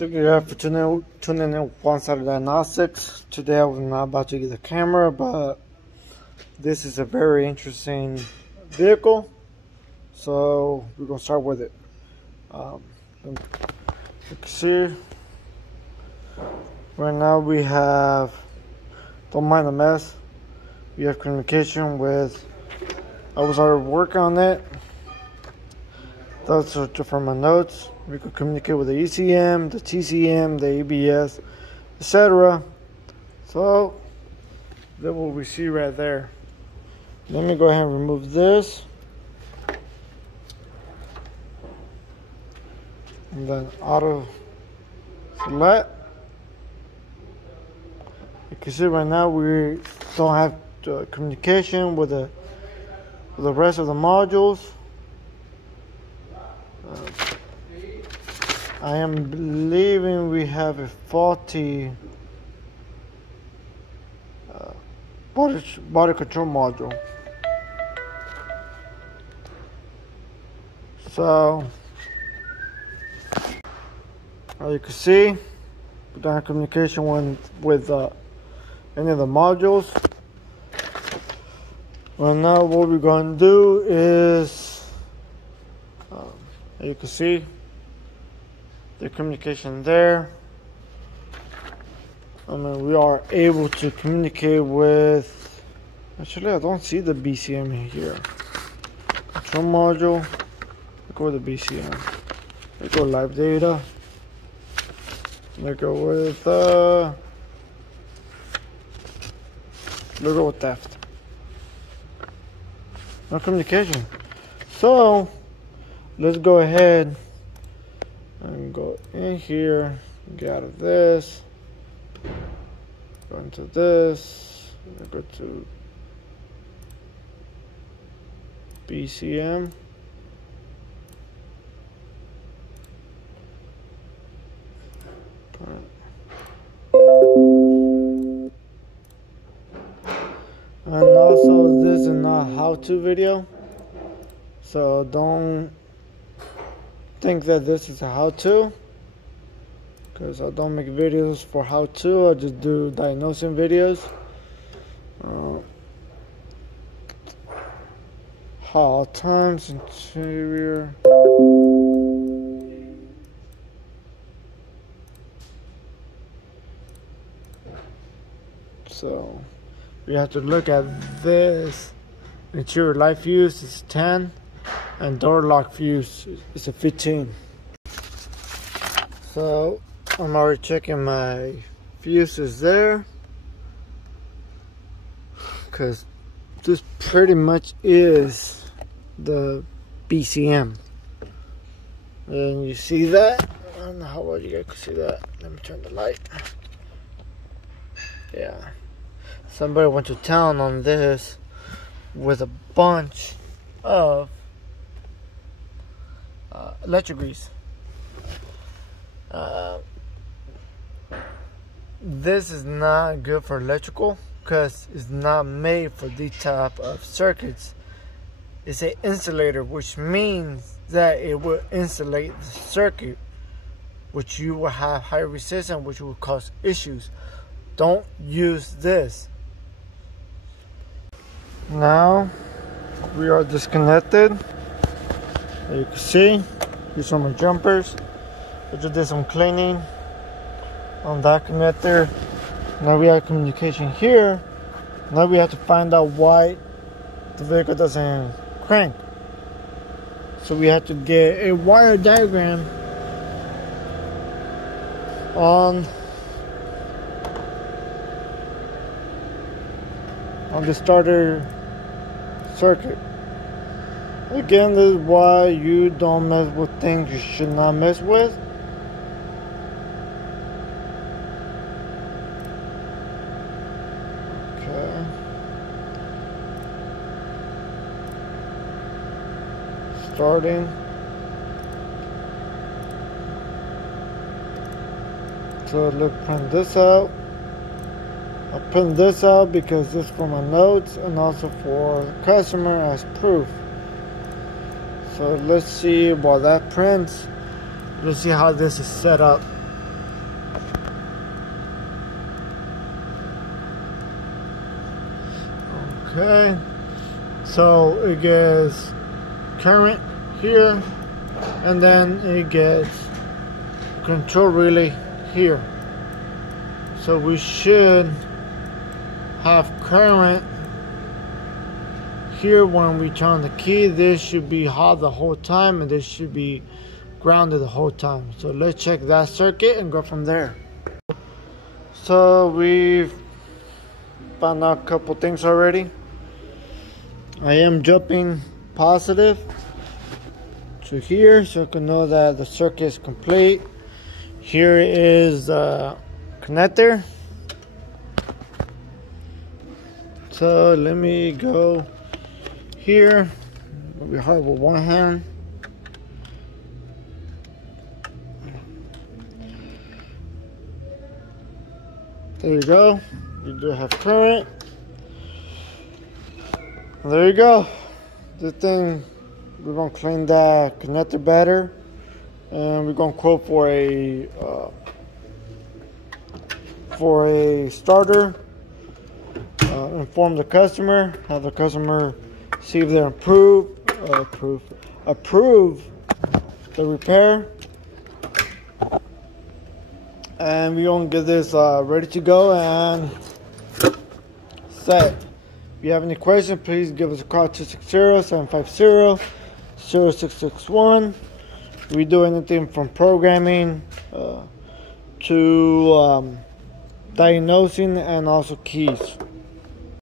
Thank you guys for tuning in One Side Diagnostics. Today I was not about to get the camera, but this is a very interesting vehicle, so we're gonna start with it. You can see right now we have, don't mind the mess, we have communication with, I was already working on it. Those are from my notes. We could communicate with the ECM, the TCM, the ABS, etc. So that's what we see right there. Let me go ahead and remove this, and then auto select. You can see right now we don't have communication with the rest of the modules. I am believing we have a faulty body control module. So, as you can see, we don't have communication with any of the modules. Right now, what we're going to do is, as you can see, the communication there. I mean, we are able to communicate with, actually I don't see the BCM here. Control module, let's go with the BCM. Let's go live data. Let's go with theft. No communication. So let's go ahead and go in here, get out of this, go into this, go to BCM. And also, this is not a how-to video, so don't think that this is a how-to, because I don't make videos for how-to. I just do diagnosing videos. Hall times, interior. So we have to look at this. Interior light fuse is 10. And door lock fuse is a 15. So I'm already checking my fuses there, because this pretty much is the BCM. And you see that? I don't know how well you guys can see that. Let me turn the light. Yeah. Somebody went to town on this with a bunch of electric grease. This is not good for electrical, because it's not made for these type of circuits. It's an insulator, which means that it will insulate the circuit, which you will have high resistance, which will cause issues. Don't use this. Now we are disconnected. As you can see, these are my jumpers. I just did some cleaning on that connector. Now we have communication here. Now we have to find out why the vehicle doesn't crank. So we have to get a wire diagram on the starter circuit. Again, this is why you don't mess with things you should not mess with. Okay. Starting. So look, print this out. I print this out because this is for my notes and also for the customer as proof. So let's see while that prints. Let's see how this is set up. Okay, so it gets current here, and then it gets control relay here. So we should have current here when we turn the key. This should be hot the whole time, and this should be grounded the whole time. So let's check that circuit and go from there. So we've found out a couple things already. I am jumping positive to here so you can know that the circuit is complete. Here is the connector. So let me go here. It'll be hard with one hand. There you go. You do have current. There you go. This thing, we're gonna clean that connector better, and we're gonna quote for a starter. Inform the customer. Have the customer see if they approve the repair. And we're gonna get this ready to go and set. If you have any questions, please give us a call, 260-750-0661. We do anything from programming to diagnosing and also keys.